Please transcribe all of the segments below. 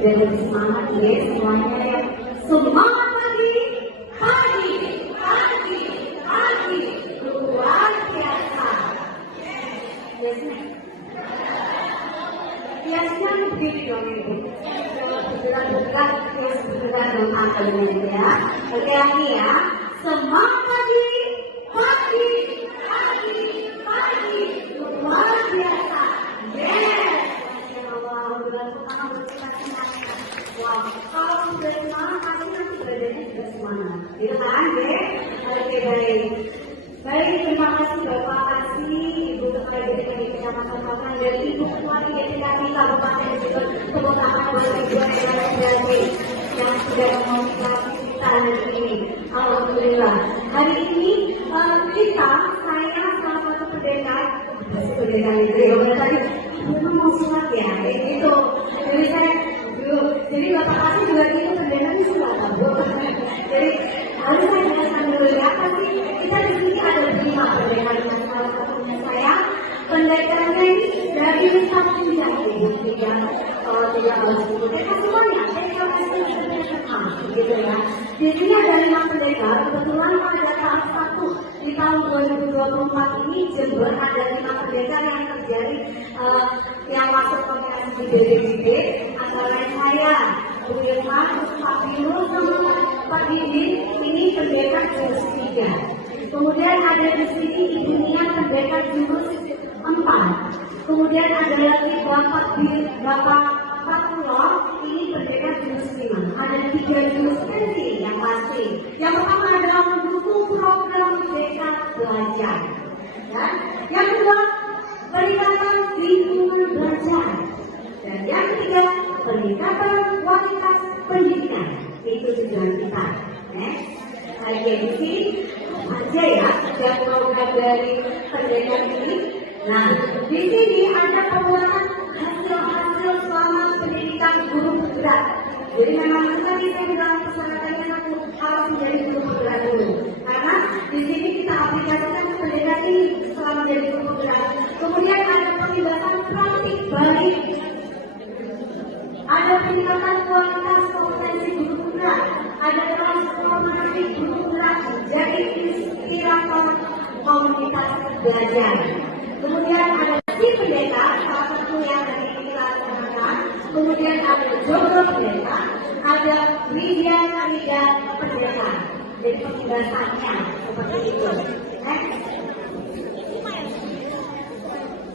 Dan lebih semangat ya semuanya ya. Semangat pagi, pagi, pagi, pagi, luar biasa. Biasanya, biasanya begini dong ibu. Bergerak-gerak, terus bergerak dong akalnya ya. Oke lagi ya. Semangat pagi, pagi, pagi, pagi, luar biasa. Yes. Wow, kalau sudah semangat pasti nanti badannya juga semangat, gitu kan, deh? Oke baik. Baik, terima kasih Bapak kasih Ibu Kepala DPD Kecamatan Papan dan Ibu Kepala DPD Kabupaten juga tepuk tangan buat Ibu yang sudah memotivasi kita hari ini. Alhamdulillah. Hari ini saya salah satu pendeta itu ya, tadi memang mau surat ya, gitu. Jadi Bapak kasih juga itu pendeta itu surat, Bu. Jadi harus saya jelaskan dulu ya, tapi kita di sini ada 5 pendeta, salah satunya saya. Pendetanya ini dari satu jati, tiga pendeta semuanya, gitu ya. Di sini ada 5 pendeta. Kebetulan pada tahap 1 di tahun 2024 ini Jember ada 5 pendeta yang terjadi yang masuk komunikasi di BDBD, antara lain saya, Bu Irma, Pak Biro, sama Pak Didin. Ini pendeta jurus 3. Kemudian ada di sini Ibu Nia, pendeta jurus 4. Kemudian ada lagi Bapak Fatullah, ini pendeta jurus 5. Ada 3 jurus penting yang pasti. Yang pertama adalah mendukung program Merdeka Belajar. Ya. Yang kedua, peningkatan lingkungan belajar. Dan yang ketiga, peningkatan kualitas pendidikan. Itu tujuan kita. Oke, di sini aja ya, setiap program dari pendeta ini. Nah, di sini ada pembuatan hasil-hasil selama pendidikan guru bergerak. Jadi memang tadi saya bilang persyaratannya satu harus menjadi guru bergerak dulu. Karena di sini kita aplikasikan pendeta ini setelah menjadi guru bergerak. Kemudian ada pelibatan praktik balik. Ada peningkatan kualitas kompetensi guru bergerak. Ada transformasi guru bergerak jadi inspirator komunitas belajar. Kemudian ada si pendeta, salah satu yang dari kita laksanakan. Kemudian ada jodoh pendeta, ada Widya Karida pendeta. Jadi penjelasannya seperti itu.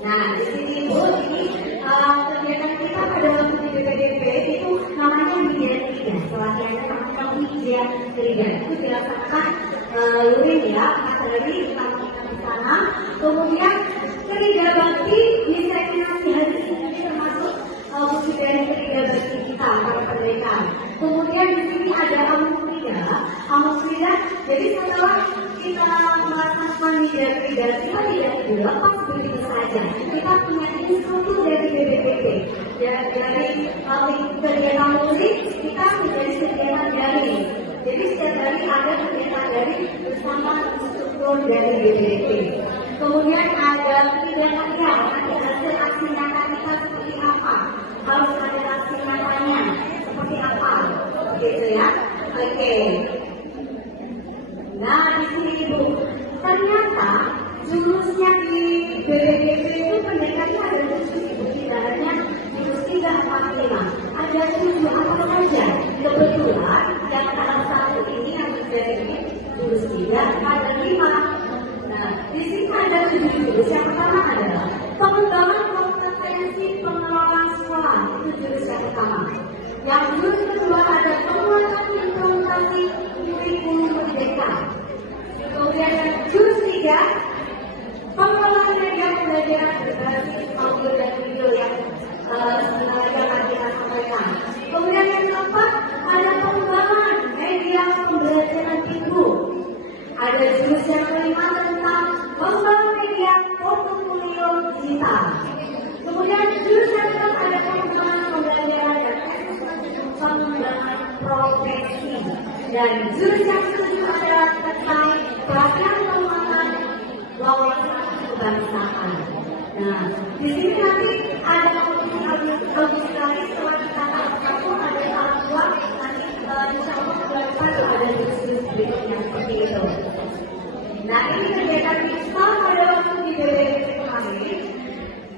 Nah, di sini Bu, ini kegiatan kita pada waktu di BPDP itu namanya Widya Karida. Pelatihannya sama Widya Karida itu dilaksanakan luring ya, materi tentang di sana. Kemudian Kerida Bakti diseminasi hari ini termasuk fungsi dari Kerida Bakti kita para pendeta. Kemudian di sini ada Amusrida. Jadi setelah kita melaksanakan Widya Karida, kita tidak dilepas begitu saja. Kita punya instruktur dari BPDP. Dari kegiatan musik kita menjadi kegiatan daring. Jadi setiap hari ada kegiatan daring bersama instruktur dari BPDP. Kemudian ada kegiatannya, nanti hasil aksi nyata kita seperti apa, harus ada aksi nyatanya seperti apa, gitu ya. Oke. Nah di sini Ibu, ternyata jurusnya di BPDP itu pendekatnya ada jurus Ibu, tidaknya jurus 3, 4, 5. Ada 7 apa saja. Kebetulan yang tahap 1 ini yang BPDP jurus 3 ada 5. Nah, di sini ada 7 jurus. Yang pertama adalah pengembangan kompetensi pengelolaan sekolah. Itu jurus yang pertama. Yang jurus kedua ada penguatan implementasi kurikulum merdeka. Kemudian yang jurus 3, pengelolaan media pembelajaran berbasis audio dan video yang sebenarnya akan kita sampaikan. Kemudian yang keempat ada pengembangan media pembelajaran ibu. Ada jurus yang kelima tentang membangun media portofolio digital. Kemudian jurus yang keenam ada pengembangan pembelajaran dan pengembangan profesi. Dan jurus yang ketujuh adalah tentang pelatihan penguatan wawasan kebangsaan. Nah, di sini nanti ada audisi setelah kita tahap 1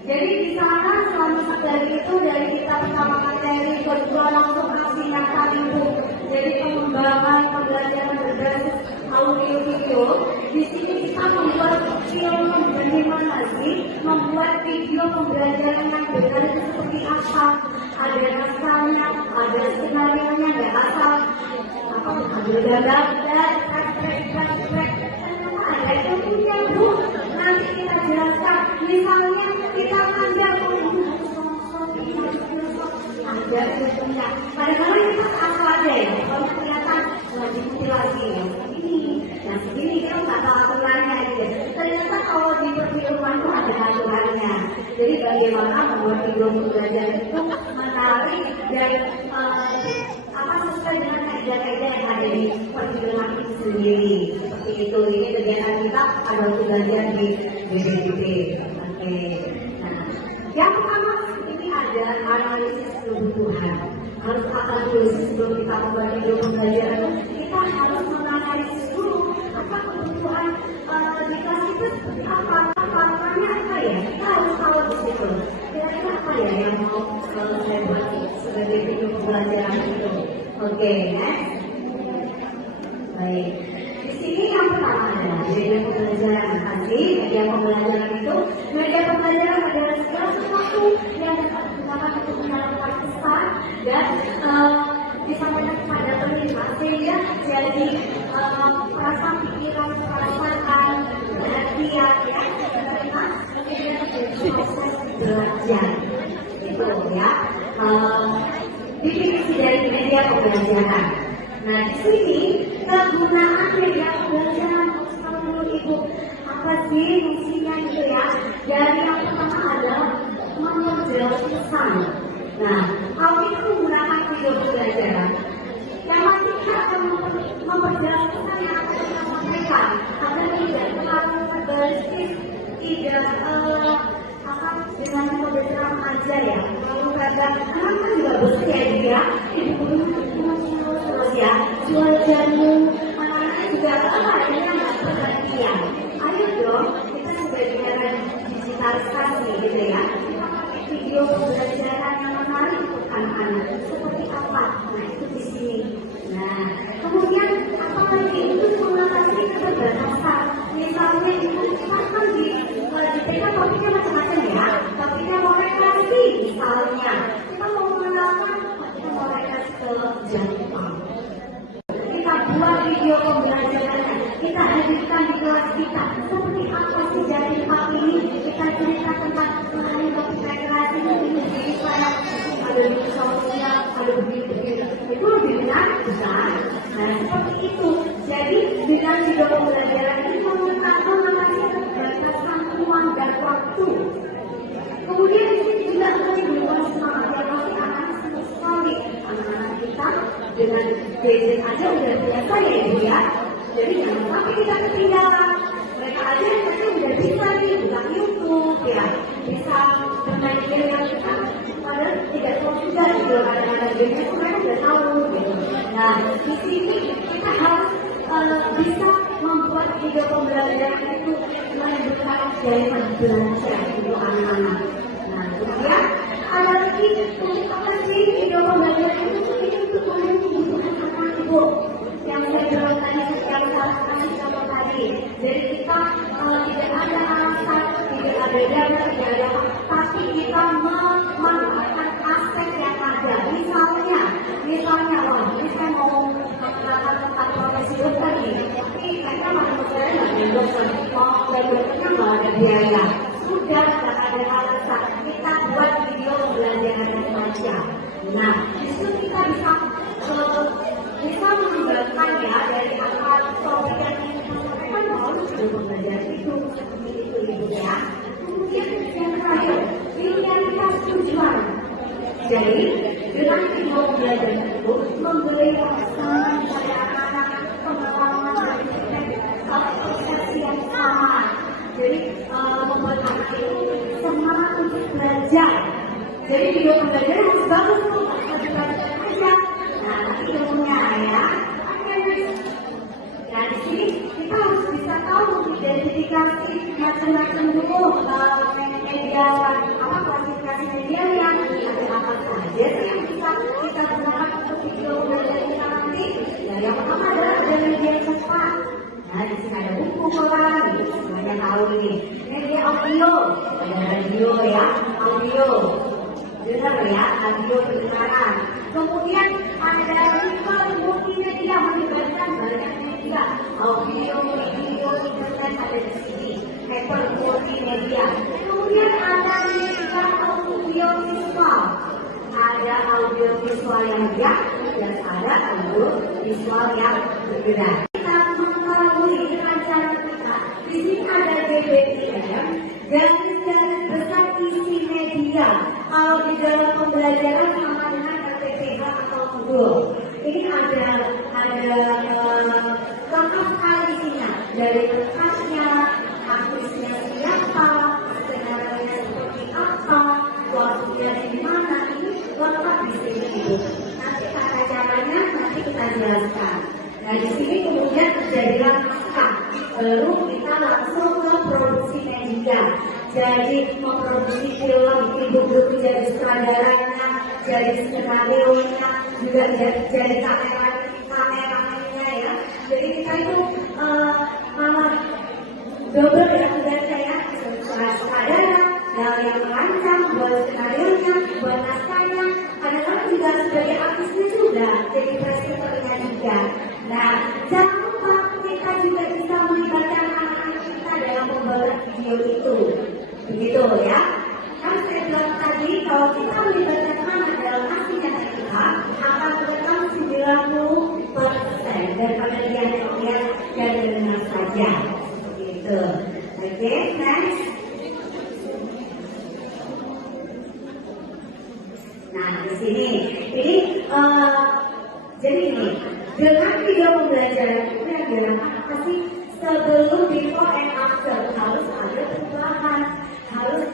Jadi di sana selama sekali itu dari kita pertama materi kedua langsung kasih kata ibu. Jadi pengembangan pembelajaran berbasis audio video. Di sini kita membuat film bagaimana sih membuat video pembelajaran yang benar itu seperti apa. Ada naskahnya, ada skenario nya, ada asal apa ada gambar, ada ilmunya bu. Nanti kita jelaskan. Misalnya kita ngajar ada ilmunya. Kadang-kadang kita asal aja ya. Kalau kelihatan lagi mutilasi ini, yang segini kita nggak tahu aturannya gitu. Ternyata kalau di perfilman itu ada aturannya. Jadi bagaimana membuat video pembelajaran itu menarik dan apa sesuai dengan kaidah-kaidah yang ada di perfilman itu sendiri. Seperti itu. Ini kegiatan kita ada belajar di BPDB. Oke. Nah, yang pertama ini ada analisis kebutuhan. Harus akan dulu sebelum kita membuat video pembelajaran, kita harus menganalisis dulu apa kebutuhan di kelas itu seperti apa, apa-apanya apa ya. Kita harus tahu di situ. Kira-kira apa ya yang mau saya buat sebagai video pembelajaran itu. Oke, next. Baik. Di sini yang pertama adalah media pembelajaran. Tadi media pembelajaran itu, media pembelajaran adalah segala sesuatu yang dapat digunakan untuk menyampaikan pesan dan disampaikan kepada penerima sehingga jadi perasaan pikiran, perasaan perhatian ya penerima sehingga terjadi proses belajar itu ya. Definisi dari media pembelajaran. Nah di sini kegunaan media pembelajaran menurut ibu apa sih fungsinya gitu ya? Dari yang pertama adalah memperjelas pesan. Nah kalau kita menggunakan video pembelajaran, yang pasti kita akan memperjelas pesan yang akan kita sampaikan agar tidak terlalu terbersih, tidak dengan metode ceramah aja ya. Lalu kadang kan juga bosan ya dia, terus ya jual jamu, anak-anak juga adanya nggak perhatian. Ayo dong kita sebagai digitalisasi gitu ya. Kita pakai video pembelajaran yang menarik untuk anak-anak. Seperti apa? Nah itu di sini. Nah kemudian apa lagi itu mengatasi keterbatasan. Misalnya itu kita kan di TK topiknya macam-macam ya. Topiknya mau rekreasi misalnya. Kita mau mengenalkan, kita mau rekreasi ke Jepang. Kita buat video pembelajarannya. Kita hadirkan di kelas kita. Seperti apa sih Jepang ini? Kita cerita tentang mengenai topik rekreasi ini. Jadi saya ada di sosial, ada begini-begini. Itu lebih menarik kan? Nah seperti itu. Jadi dengan video pembelajaran ini mengatasi keterbatasan ruang dan waktu. Kemudian ini juga menimbulkan semangat yang masih anak senang sekali. Anak-anak kita dengan gadget aja udah biasa ya ibu ya. Jadi jangan sampai kita ketinggalan. Mereka aja yang udah bisa nih buka YouTube ya, bisa bermain game yang kita padahal tidak tahu juga gitu. Kadang-kadang game itu mereka udah tahu gitu. Nah di sini kita harus bisa membuat video pembelajaran itu menimbulkan kegiatan belajar untuk anak-anak. Nah, kemudian ada lagi untuk apa sih video pembelajaran itu untuk kebutuhan anak ibu yang saya bilang tadi, yang saya kasih contoh tadi. Jadi kita tidak ada alasan, tidak ada dana, tidak ada apa, tapi kita memanfaatkan aspek yang ada. Misalnya, wah, ini saya mau menggunakan tentang profesi dokter nih, tapi mereka menurut saya nggak ada dokter, mau dan dokternya nggak ada biaya. Sudah, nggak ada alasan. Kita buat video pembelajaran saja. Nah, justru kita bisa mengembangkan ya dari apa topik yang mereka mau video pembelajaran itu seperti itu ya. Kemudian yang terakhir, prioritas tujuan. Jadi dengan video belajar itu memberi rasa pada anak-anak pengalaman persepsi yang sama. Jadi membuat anak itu semangat untuk belajar. Jadi video pembelajaran harus bagus tuh, harus belajar aja. Nah ilmunya ya. Nah di sini kita harus bisa tahu identifikasi macam-macam dulu media audio ya, audio. Dengar ya, audio pendengaran. Kemudian ada tipe multimedia melibatkan banyak media, audio, video, internet ada di sini. Hyper multimedia. Kemudian ada media audio visual. Ada audio visual yang biak dan ada audio visual yang berbeda. Kita mengetahui dengan cara kita. Di sini ada GBIM, garis-garis besar isi media. Kalau di dalam pembelajaran sama dengan RTPH atau Google. Ini ada lengkap sekali isinya. Dari lengkapnya, artisnya siapa, skenario seperti apa, waktunya di mana, ini lengkap di sini itu. Nanti tata caranya nanti kita jelaskan. Nah di sini kemudian terjadilah naskah. Lalu kita langsung ke produksi media. Jadi memproduksi film, ibu jadi sutradaranya, jadi skenario-nya, juga jadi kameramennya ya. Jadi kita itu malah double ya tugasnya ya, sutradara, yang merancang, buat skenario-nya, buat naskahnya, kadang-kadang juga sebagai artisnya juga, jadi presenter juga. Nah, jangan lupa kita juga bisa melibatkan anak-anak kita dalam membuat video itu. Begitu ya. Kan saya bilang tadi kalau kita melibatkan anak dalam aksi nyata kita akan merekam 90% daripada dia lihat dan dengar saja. Begitu. Oke, next. Nah di sini, ini jadi ini dengan video pembelajaran itu yang dilakukan apa sih? Sebelum, before, and after harus ada perubahan, harus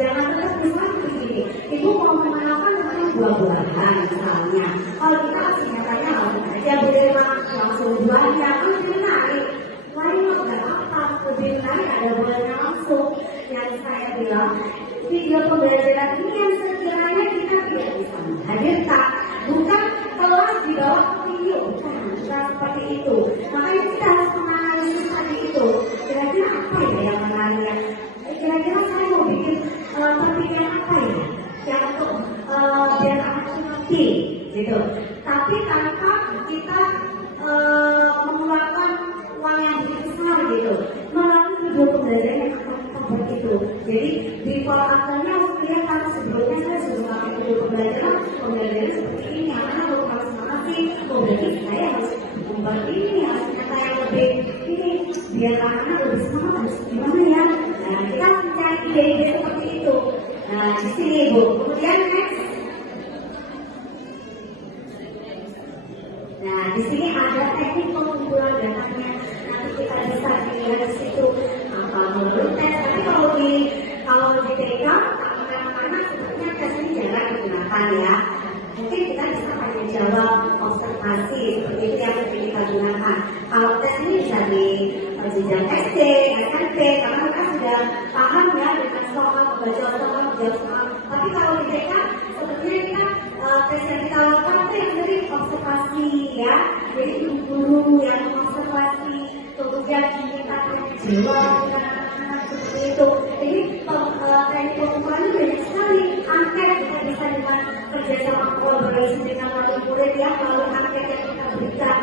jangan tetap misalnya begini. Ibu mau mengenalkan tentang buah-buahan misalnya. Kalau kita kasih nyatanya langsung aja bagaimana langsung buahnya kan menarik. Lain nggak apa, lebih menarik ada buahnya langsung. Yang saya bilang video pembelajaran ini yang sekiranya kita tidak bisa menghadirkan, bukan kelas di bawah video, bukan seperti itu. Makanya kita harus menganalisis tadi itu. Kira-kira apa ya yang menarik? Kira-kira saya mau bikin pertanyaan apa ya? Yang untuk biar anak ngerti, gitu. Tapi tanpa kita mengeluarkan uang yang begitu besar, gitu. Melalui video pembelajaran yang akan kita buat itu. Jadi di pola akalnya harus kelihatan sebelumnya saya sudah pakai video pembelajaran seperti ini. Yang mana harus mengerti. Oh berarti saya harus membuat ini, harus nyata yang lebih ini biar anak-anak lebih semangat harus gimana ya. Nah kita mencari ide-ide seperti itu. Nah di sini Bu. Kemudian next. Nah di sini ada teknik pengumpulan datanya. Nanti kita bisa dilihat di situ apa menurut tes. Tapi kalau di TK anak-anak sebenarnya tes ini jarang digunakan ya. Mungkin kita bisa tanya jawab, observasi seperti itu yang kita gunakan. Kalau tes ini bisa di jenjang SD, SMP, karena mereka sudah paham ya dengan soal, membaca soal, menjawab soal. Tapi kalau di TK sebenarnya kita tes yang kita lakukan itu yang dari observasi ya. Jadi guru yang observasi, kemudian kita jawab dengan anak-anak seperti itu. Jadi teknik pengumpulannya banyak sekali. Angket kita bisa dengan kerjasama kolaborasi dengan wali murid ya. Lalu angket yang kita berikan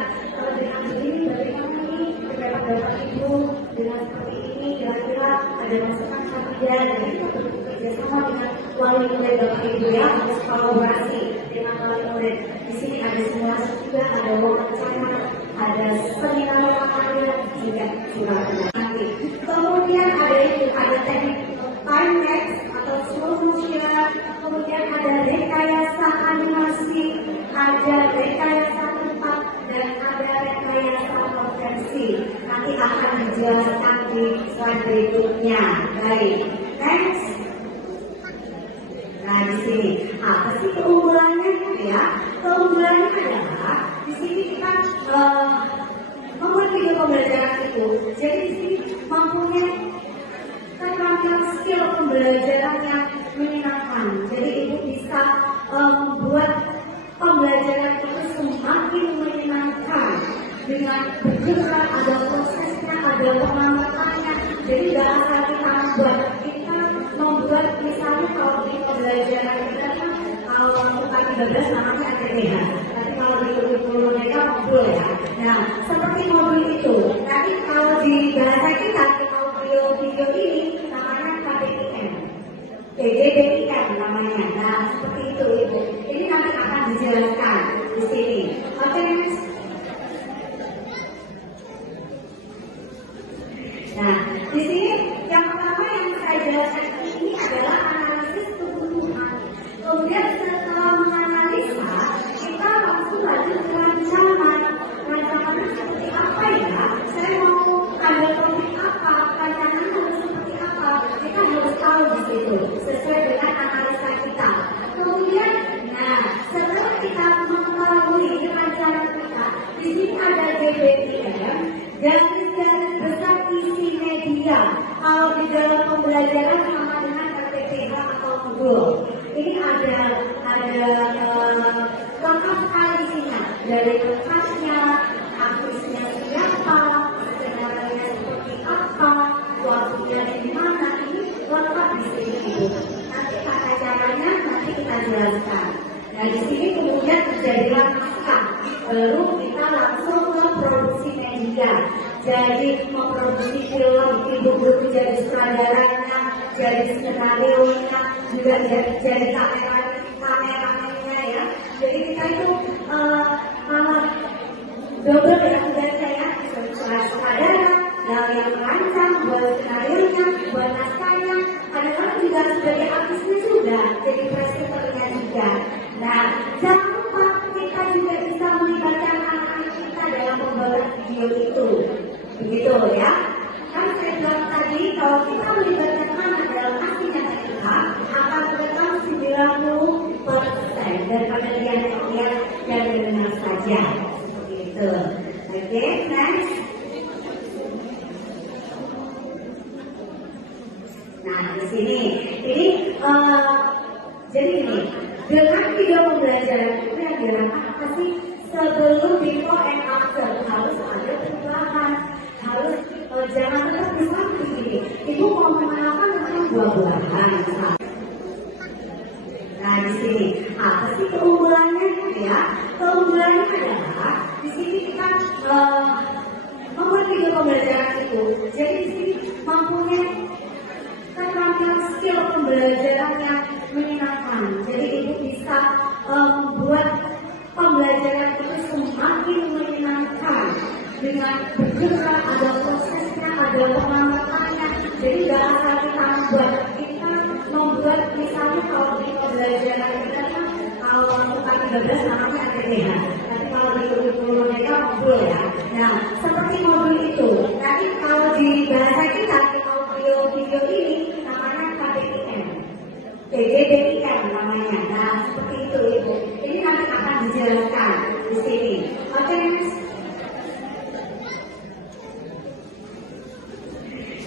dengan begini bagaimana nih pendapat ibu dengan seperti ini kira-kira ada masukan apa ya. Jadi kita bekerjasama dengan wali murid bapak ibu ya, harus kolaborasi dengan wali murid. Di sini ada simulasi juga, ada wawancara, ada seminar wawancara juga nanti. Kemudian ada teknik time lapse atau slow motion, kemudian ada rekayasa animasi, ada rekayasa tempat, dan ada rekayasa konversi. Nanti akan dijelaskan di slide berikutnya. Baik, next. Nah di sini apa sih keunggulannya ya? Keunggulannya adalah di sini kita membuat video pembelajaran itu. Jadi di sini mempunyai keterampilan skill pembelajaran yang menyenangkan. Jadi ibu bisa membuat pembelajaran itu semakin menyenangkan dengan bergerak, ada prosesnya, ada pengamatannya. Jadi tidak asal kita membuat 13 namanya ATTH. Tapi kalau di kurikulum mereka mobil ya. Nah, seperti mobil itu. Tapi kalau di bahasa kita audio video ini namanya KBIM. KBIM namanya. Nah, seperti itu Ibu. Ini nanti akan dijelaskan di sini. Oke, next. Nah, di sini yang pertama yang saya jelaskan ini adalah analisis kebutuhan. Kemudian setelah menganalisa, kita langsung lanjut ke rancangan. Rancangannya seperti apa ya? Saya mau ada topik apa? Rancangan harus seperti apa? Kita harus tahu di situ sesuai dengan analisa kita. Kemudian, nah setelah kita mengetahui rancangan kita, di sini ada GBIM. Garis-garis besar isi media. Kalau di dalam pembelajaran sama dengan RPTH atau modul. Ini ada lengkap sekali isinya. Dari lengkapnya, aktrisnya siapa, skenario seperti apa, waktunya di mana, ini lengkap di sini Ibu. Nanti kata caranya nanti kita jelaskan. Nah di sini kemudian terjadilah naskah. Lalu kita langsung ke produksi media. Jadi memproduksi film, Ibu belum jadi sutradaranya, jadi skenario-nya, juga jadi kameramennya ya. Jadi kita itu malah double ya tugas saya, sutradara, yang merancang, buat skenario-nya, buat naskahnya, kadang-kadang juga sebagai artisnya juga, jadi presenter-nya juga. Nah, jangan lupa kita juga bisa melibatkan anak-anak kita dalam pembuatan video itu. Begitu ya. Kan saya bilang tadi kalau kita melibatkan anak dalam aksinya kita akan merekam 90% daripada yang benar saja. Seperti itu. Oke, next. Nah, di sini ini jadi ini dengan video pembelajaran itu yang dilakukan apa sih? Sebelum before and after harus ada perubahan, harus jangan tetap di samping ini. Ibu mau mengenalkan tentang buah-buahan. Nah di sini apa sih keunggulannya ya? Keunggulannya adalah di sini kita membuat video pembelajaran itu. Jadi di sini mempunyai keterampilan skill pembelajaran yang menyenangkan. Jadi ibu bisa membuat pembelajaran itu semakin menyenangkan dengan bergerak, ada prosesnya, ada pengamatannya. Jadi gak asal kita membuat misalnya kalau di pembelajaran kita kan kalau untuk 13 namanya ATTH. Tapi kalau di kurikulum mereka mobil ya. Nah seperti mobil itu. Tapi kalau di bahasa kita di audio video ini namanya KBIM. KBIM namanya. Nah seperti itu Ibu. Ini nanti akan dijelaskan di sini. Oke, next.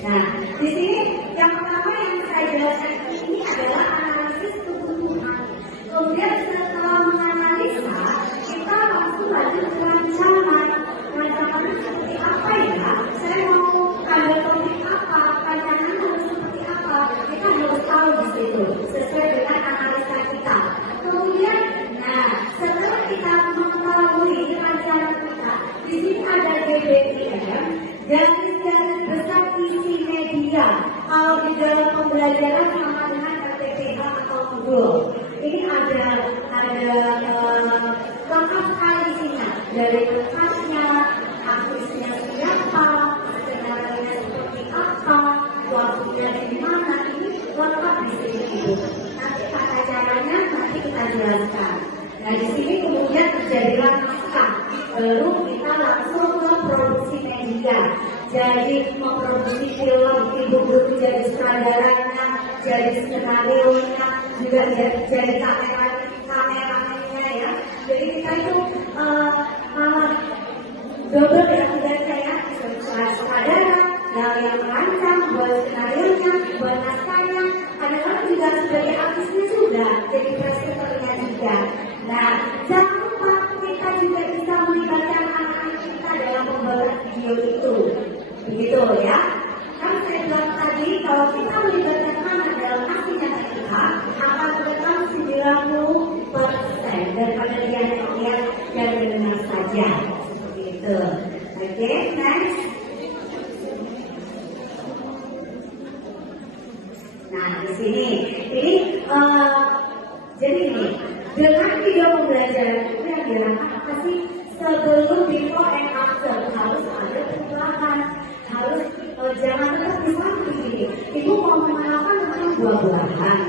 Nah, di sini yang pertama yang saya jelaskan ini adalah analisis kebutuhan. Kemudian setelah menganalisa, kita langsung lanjut ke rancangan. Rancangannya seperti apa ya? Saya mau ada topik apa? Rancangan harus seperti apa? Kita harus tahu di situ sesuai dengan analisa kita. Kemudian, nah setelah kita mengetahui rancangan kita, di sini ada GBIM. Garis-garis besar isi media. Kalau di dalam pembelajaran sama dengan RPTH atau modul. Ini ada lengkap sekali isinya. Dari lengkapnya, aktrisnya siapa, skenario seperti apa, waktunya di mana, ini lengkap di sini Ibu. Nanti kata caranya nanti kita jelaskan. Nah di sini kemudian terjadilah naskah. Lalu kita langsung ke produksi media. Jadi memproduksi film, Ibu belum jadi sutradaranya, jadi skenario-nya, juga jadi kameramennya ya. Jadi kita itu malah double ya tugas saya, sutradara, yang merancang, buat skenario-nya, buat naskahnya, kadang-kadang juga sebagai artisnya juga, jadi presenter-nya juga. Nah, jangan lupa kita juga bisa melibatkan anak-anak kita dalam pembuatan video itu. Begitu ya. Kan saya bilang tadi kalau kita melibatkan anak dalam aksinya kita akan merekam 90% daripada dia lihat dan mendengar saja. Seperti itu. Oke, next. Nah, di sini ini jadi ini dengan video pembelajaran itu yang dilakukan apa sih? Sebelum, before, and after harus ada perubahan, harus jangan tetap di sana di sini. Ibu mau mengenalkan tentang buah-buahan,